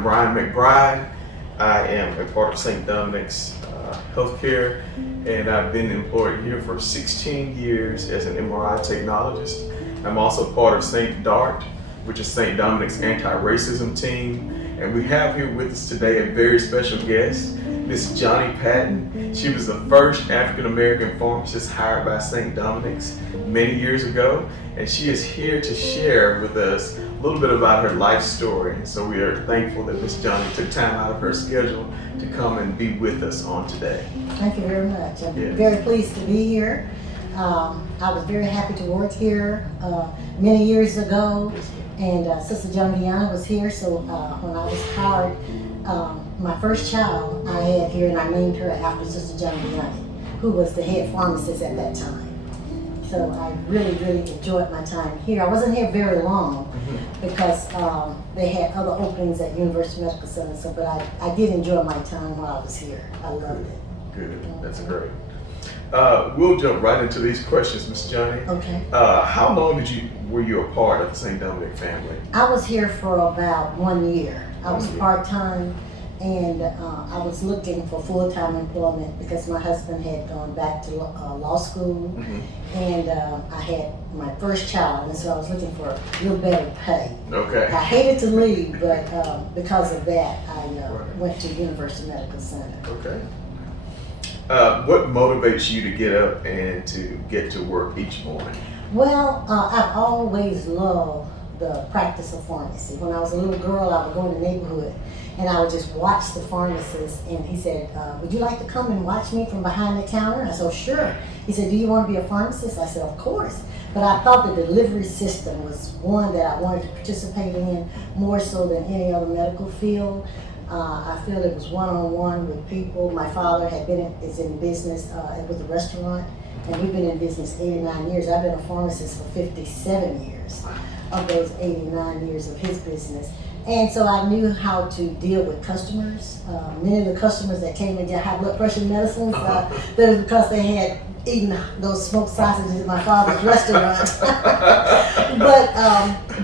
I'm Ryan McBride. I am a part of St. Dominic's Healthcare, and I've been employed here for 16 years as an MRI technologist. I'm also part of St. DART, which is St. Dominic's anti-racism team. And we have here with us today a very special guest, Miss Johnnie Patton. She was the first African-American pharmacist hired by St. Dominic's many years ago, and she is here to share with us a little bit about her life story. And so we are thankful that Miss Johnnie took time out of her schedule to come and be with us on today. Thank you very much. I'm very pleased to be here. I was very happy to work here many years ago, and Sister Johnnie was here, so when I was hired, my first child I had here, and I named her after Sister Johnnie, who was the head pharmacist at that time. So I really, really enjoyed my time here. I wasn't here very long because they had other openings at University Medical Center, so, but I did enjoy my time while I was here. I loved it. Good, that's great. We'll jump right into these questions, Miss Johnnie. Okay. How long were you a part of the St. Dominic family? I was here for about 1 year. I was part-time, and I was looking for full-time employment because my husband had gone back to law school, and I had my first child, and so I was looking for a little better pay. Okay. I hated to leave, but because of that, I went to University Medical Center. Okay. What motivates you to get up and to get to work each morning? Well, I've always loved the practice of pharmacy. When I was a little girl, I would go in the neighborhood and I would just watch the pharmacist, and he said, would you like to come and watch me from behind the counter? I said, oh, sure. He said, do you want to be a pharmacist? I said, of course. But I thought the delivery system was one that I wanted to participate in more so than any other medical field. I feel it was one-on-one with people. My father is in business with a restaurant, and we've been in business 89 years. I've been a pharmacist for 57 years of those 89 years of his business. And so I knew how to deal with customers. Many of the customers that came in to high blood pressure medicines, that was because they had eaten those smoked sausages at my father's restaurant.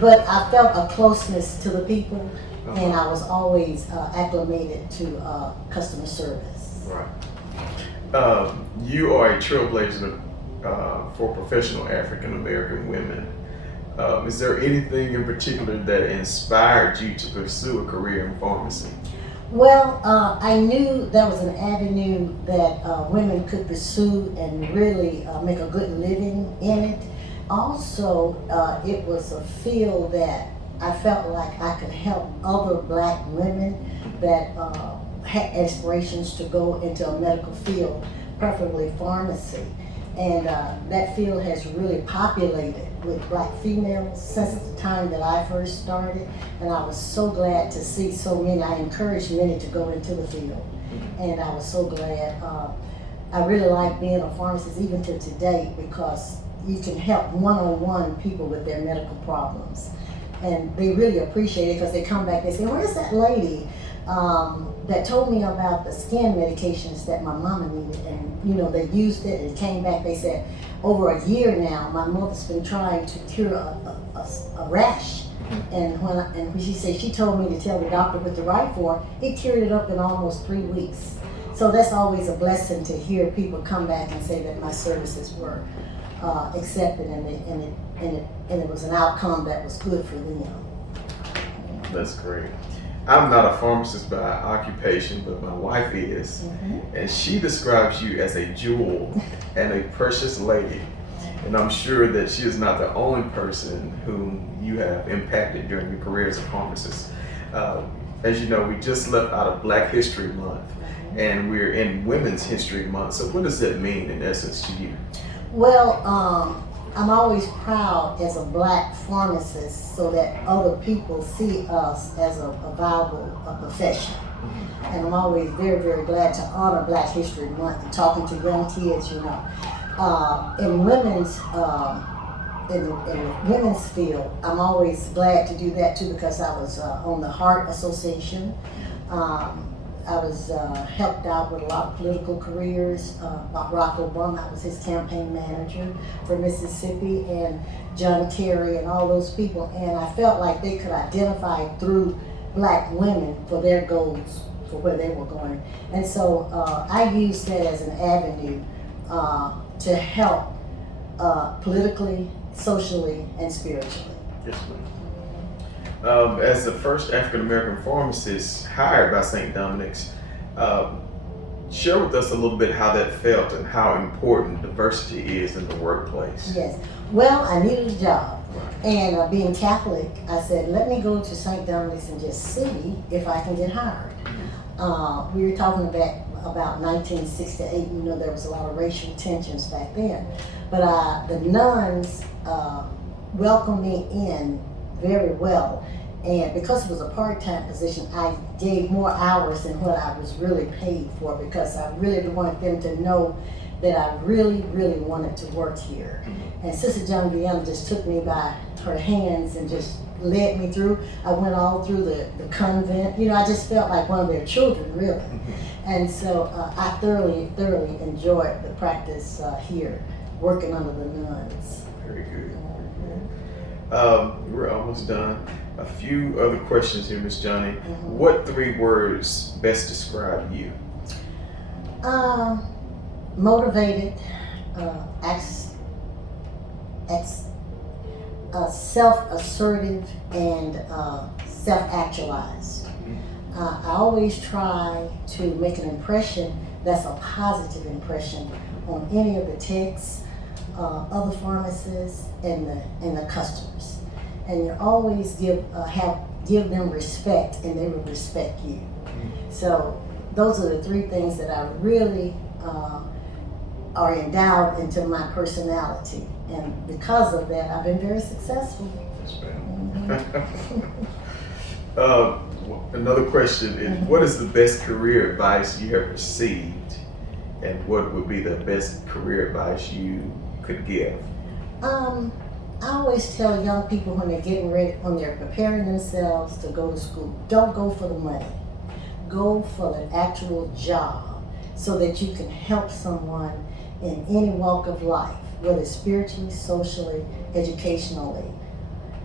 But I felt a closeness to the people, and I was always acclimated to customer service. Right. You are a trailblazer for professional African American women. Is there anything in particular that inspired you to pursue a career in pharmacy? Well, I knew that was an avenue that women could pursue and really make a good living in it. Also, it was a field that I felt like I could help other black women that had aspirations to go into a medical field, preferably pharmacy. And that field has really populated with black females since the time that I first started. And I was so glad to see so many. I encouraged many to go into the field. And I was so glad. I really like being a pharmacist even to today because you can help one-on-one people with their medical problems. And they really appreciate it because they come back and say, where's that lady that told me about the skin medications that my mama needed? And they used it and it came back. They said, over a year now, my mother's been trying to cure a rash. And when she said, she told me to tell the doctor what to write for, it cured it up in almost 3 weeks. So that's always a blessing to hear people come back and say that my services were accepted and it was an outcome that was good for them. That's great. I'm not a pharmacist by occupation, but my wife is, and she describes you as a jewel and a precious lady. And I'm sure that she is not the only person whom you have impacted during your career as a pharmacist. As you know, we just left out of Black History Month, and we're in Women's History Month. So what does that mean in essence to you? Well, I'm always proud as a black pharmacist so that other people see us as a viable profession. And I'm always very, very glad to honor Black History Month and talking to young kids, In the women's field, I'm always glad to do that too because I was on the Heart Association. I was helped out with a lot of political careers. Barack Obama, I was his campaign manager for Mississippi, and John Kerry and all those people. And I felt like they could identify through Black women for their goals, for where they were going. And so I used that as an avenue to help politically, socially, and spiritually. Yes, ma'am. As the first African American pharmacist hired by St. Dominic's, share with us a little bit how that felt and how important diversity is in the workplace. Yes. Well, I needed a job. And being Catholic, I said, let me go to St. Dominic's and just see if I can get hired. We were talking about 1968. You know, there was a lot of racial tensions back then. But the nuns welcomed me in very well. And because it was a part-time position, I gave more hours than what I was really paid for, because I really wanted them to know that I really, really wanted to work here. And Sister John Vienna just took me by her hands and just led me through. I went all through the convent. You know, I just felt like one of their children, really. And so I thoroughly enjoyed the practice here, working under the nuns. Very good. We're almost done. A few other questions here, Miss Johnnie. What 3 words best describe you? Motivated, self-assertive, and self-actualized. I always try to make an impression that's a positive impression on any of the techs, other pharmacists, and the customers. And you always give them respect, and they will respect you. So those are the 3 things that I really are endowed into my personality, and because of that, I've been very successful. Another question is, what is the best career advice you have received, and what would be the best career advice you could give? I always tell young people when they're getting ready, when they're preparing themselves to go to school, don't go for the money. Go for the actual job, so that you can help someone in any walk of life, whether it's spiritually, socially, educationally.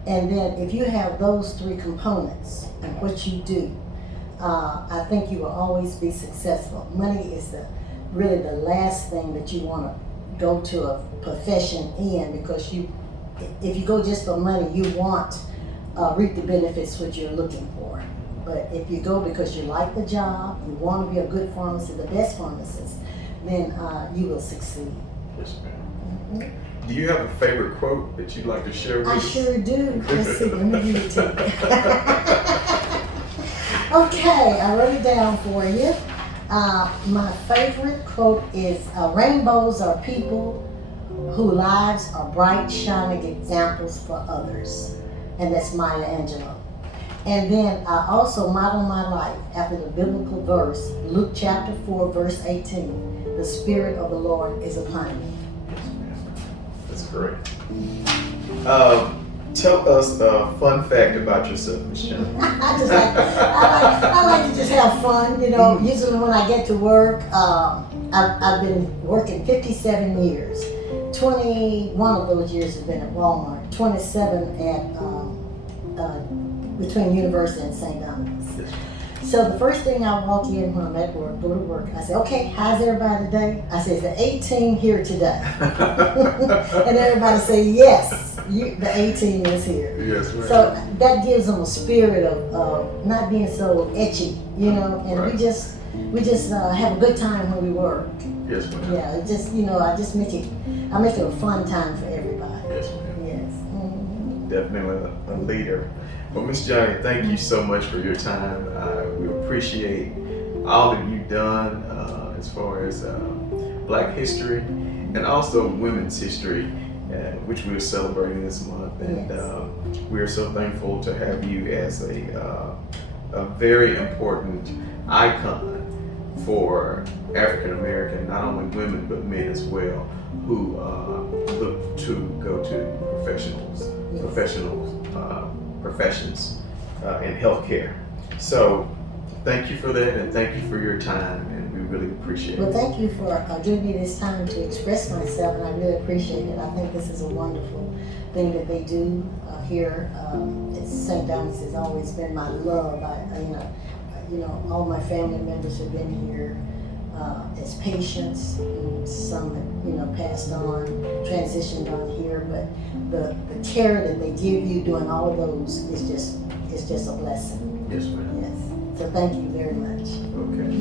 And then if you have those 3 components in what you do, I think you will always be successful. Money is really the last thing that you want to go to a profession in, because if you go just for money, you won't reap the benefits which you're looking for. But if you go because you like the job, you want to be a good pharmacist, the best pharmacist, then you will succeed. Yes, ma'am. Do you have a favorite quote that you'd like to share with us? I sure do. Let's see, let me read it to you. Okay, I wrote it down for you. My favorite quote is, rainbows are people whose lives are bright, shining examples for others. And that's Maya Angelou. And then I also model my life after the biblical verse, Luke chapter 4, verse 18. The Spirit of the Lord is upon me. That's great. Tell us a fun fact about yourself, Ms. Johnnie. I like to just have fun. You know, usually when I get to work, I've been working 57 years. 21 of those years have been at Walmart. 27 at between University and St. Dominic's. So the first thing I walk in when I'm at work, go to work, I say, okay, how's everybody today? I say, is the 18 here today? And everybody say, yes, the 18 is here. Yes, right. So that gives them a spirit of not being so etchy, you know, and right. we just have a good time when we work. Yes, ma'am. Yeah, it just, you know, I make it a fun time for everybody. Yes, ma'am. Yes. Mm-hmm. Definitely a leader. Well, Ms. Johnnie, thank you so much for your time. We appreciate all that you've done as far as Black history and also women's history, which we are celebrating this month. And Yes. We are so thankful to have you as a very important icon for African American, not only women, but men as well, who look to go to professions in healthcare. So thank you for that, and thank you for your time, and we really appreciate it. Well, thank you for giving me this time to express myself, and I really appreciate it. I think this is a wonderful everything that they do here at St. Dominic's has always been my love. You know, all my family members have been here as patients. Some have, you know, passed on, transitioned on here, but the care that they give you doing all of those is just a blessing. Yes, ma'am. Yes. So thank you very much. Okay.